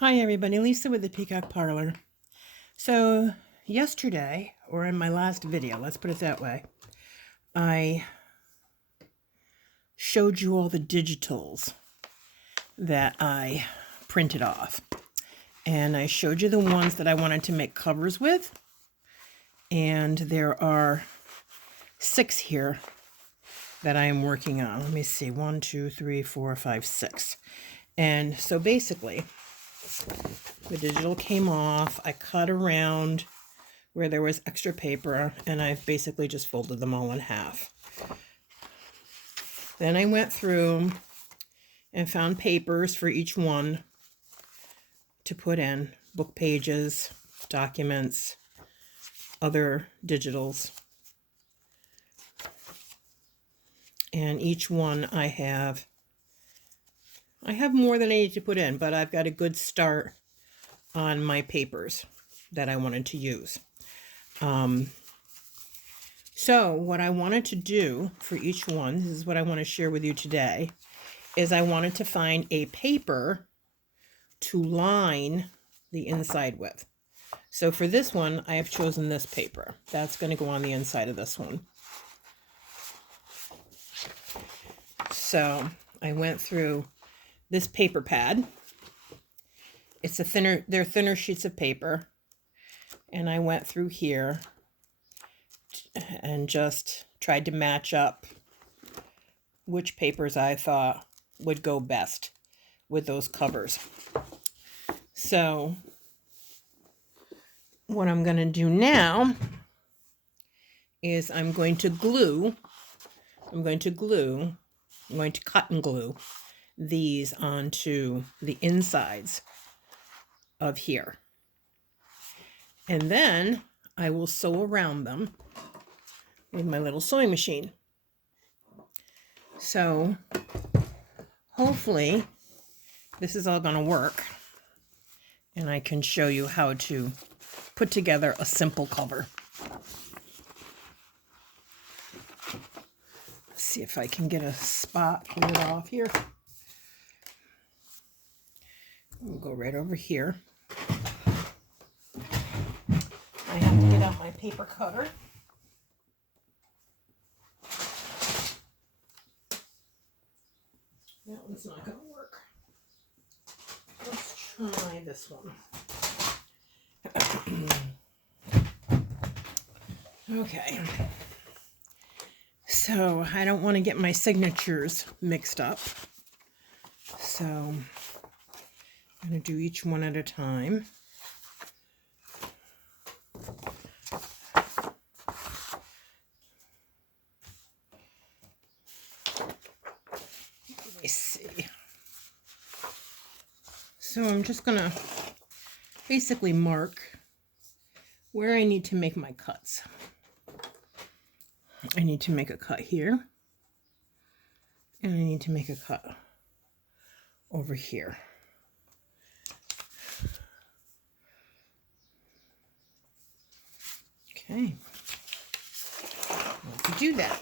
Hi everybody, Lisa with the Peacock Parlor. So yesterday, or in my last video, let's put it that way, I showed you all the digitals that I printed off. And I showed you the ones that I wanted to make covers with. And there are 6 here that I am working on. Let me see, 1, 2, 3, 4, 5, 6. And so basically, the digital came off. I cut around where there was extra paper, and I've basically just folded them all in half. Then I went through and found papers for each one to put in, book pages, documents, other digitals. And each one I have more than I need to put in, but I've got a good start on my papers that I wanted to use. So what I wanted to do for each one, this is what I want to share with you today, is I wanted to find a paper to line the inside with. So for this one, I have chosen this paper. That's going to go on the inside of this one. So I went through this paper pad. They're thinner sheets of paper. And I went through here and just tried to match up which papers I thought would go best with those covers. So what I'm going to do now is I'm going to cut and glue these onto the insides of here. And then I will sew around them with my little sewing machine. So hopefully this is all going to work, and I can show you how to put together a simple cover. Let's see if I can get a spot cleared off here. We'll go right over here. I have to get out my paper cutter. That one's not going to work. Let's try this one. Okay. So I don't want to get my signatures mixed up. So I'm going to do each one at a time. Let me see. So I'm just going to basically mark where I need to make my cuts. I need to make a cut here, and I need to make a cut over here. Okay, let's do that.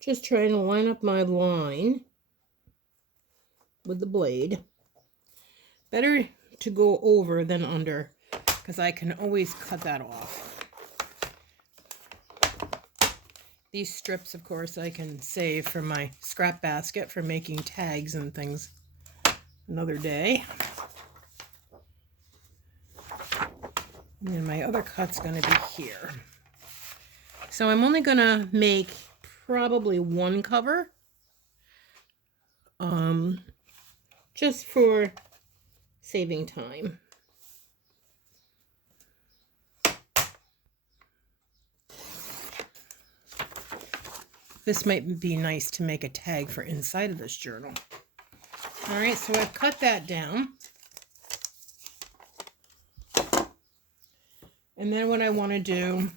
Just trying to line up my line with the blade. Better to go over than under, because I can always cut that off. These strips, of course, I can save for my scrap basket for making tags and things another day. And then my other cut's going to be here. So I'm only going to make probably one cover, just for saving time. This might be nice to make a tag for inside of this journal. All right, so I've cut that down. And then what I want to do,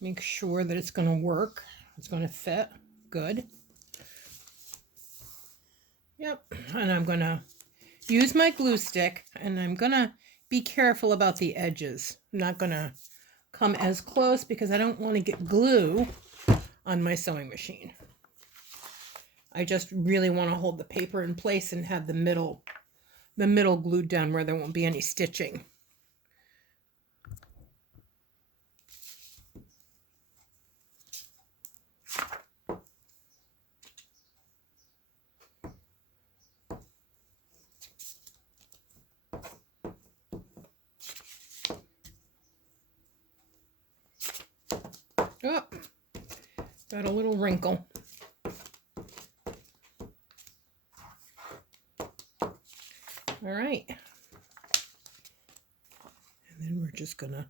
make sure that it's going to work, it's going to fit good. Yep, and I'm going to use my glue stick, and I'm going to be careful about the edges. I'm not going to come as close because I don't want to get glue on my sewing machine. I just really want to hold the paper in place and have the middle glued down where there won't be any stitching. Oh, got a little wrinkle. All right. And then we're just gonna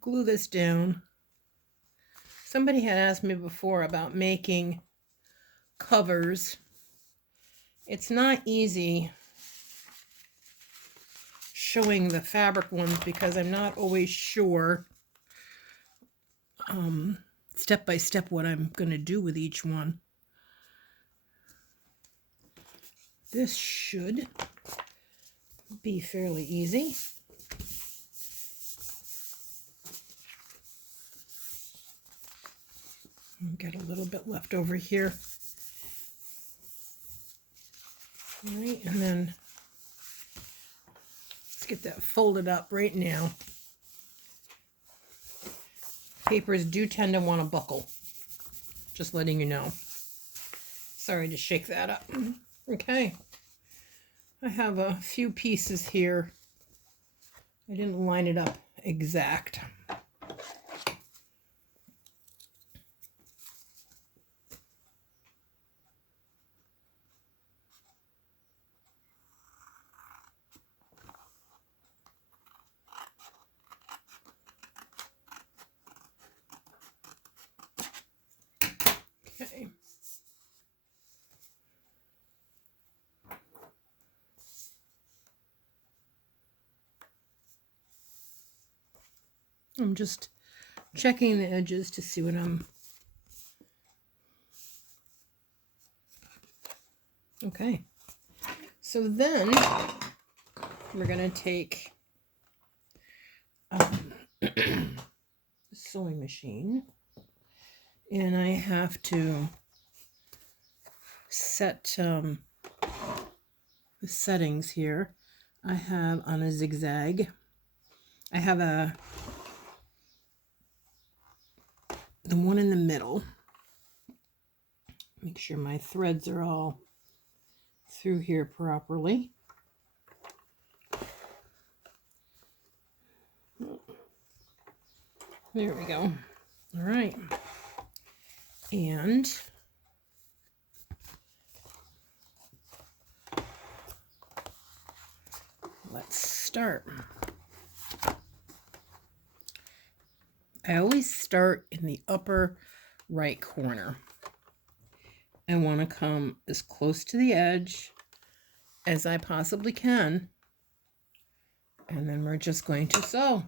glue this down. Somebody had asked me before about making covers. It's not easy showing the fabric ones because I'm not always sure step by step what I'm going to do with each one. This should be fairly easy. Get a little bit left over here. All right, and then let's get that folded up right now. Papers do tend to want to buckle. Just letting you know. Sorry to shake that up. Okay. I have a few pieces here. I didn't line it up exact. Okay. I'm just checking the edges to see what I'm... Okay. So then we're going to take the sewing machine, and I have to set the settings here. I have on a zigzag. I have the one in the middle. Make sure my threads are all through here properly. There we go. All right. And let's start. I always start in the upper right corner. I want to come as close to the edge as I possibly can, and then we're just going to sew.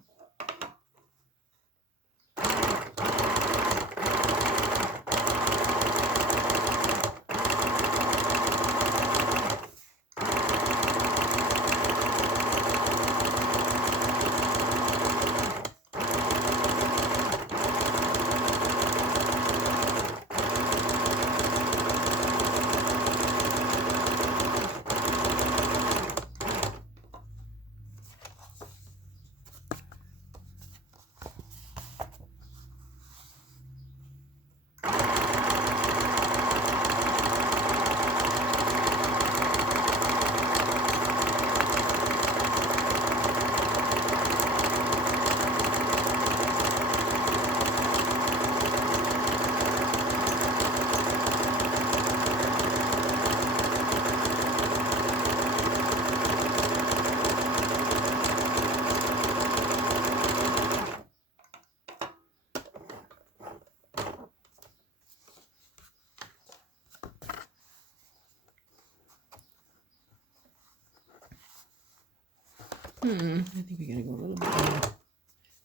I think we're gonna go a little bit more.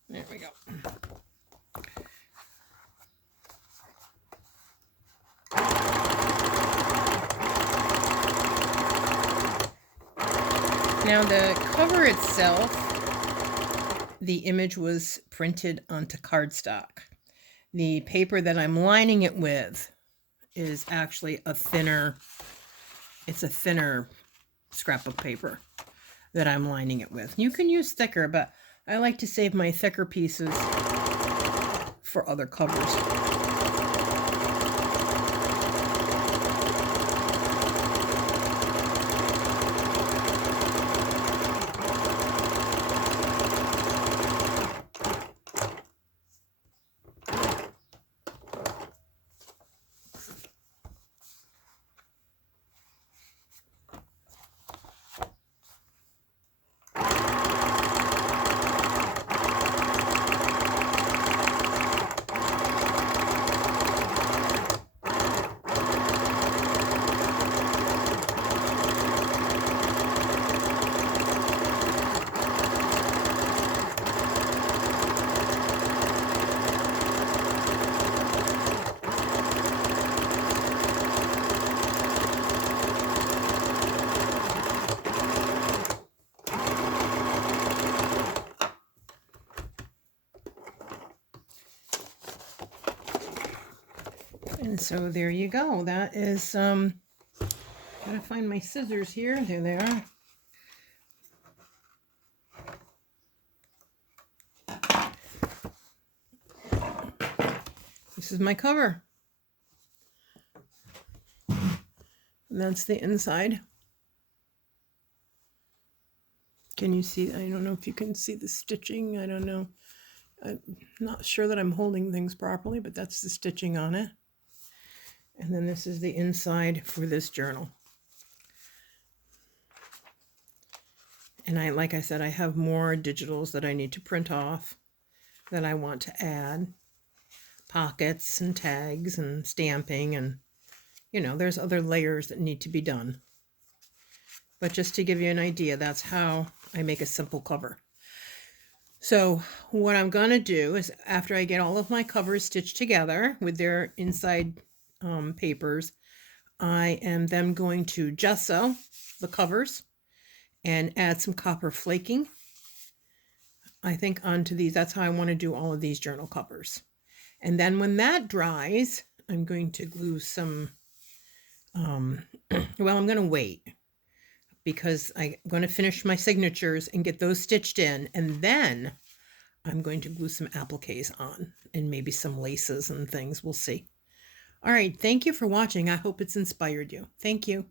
There we go. Now the cover itself, the image was printed onto cardstock. The paper that I'm lining it with is actually a thinner scrap of paper that I'm lining it with. You can use thicker, but I like to save my thicker pieces for other covers. And so there you go. That is, gotta find my scissors here. There they are. This is my cover. And that's the inside. Can you see? I don't know if you can see the stitching. I don't know. I'm not sure that I'm holding things properly, but that's the stitching on it. And then this is the inside for this journal. And like I said, I have more digitals that I need to print off that I want to add. Pockets and tags and stamping, and there's other layers that need to be done. But just to give you an idea, that's how I make a simple cover. So what I'm going to do is, after I get all of my covers stitched together with their inside papers, I am then going to gesso the covers and add some copper flaking, I think, onto these. That's how I want to do all of these journal covers. And then when that dries, I'm going to glue some, well, I'm going to wait, because I'm going to finish my signatures and get those stitched in, and then I'm going to glue some appliques on, and maybe some laces and things. We'll see. All right, thank you for watching. I hope it's inspired you. Thank you.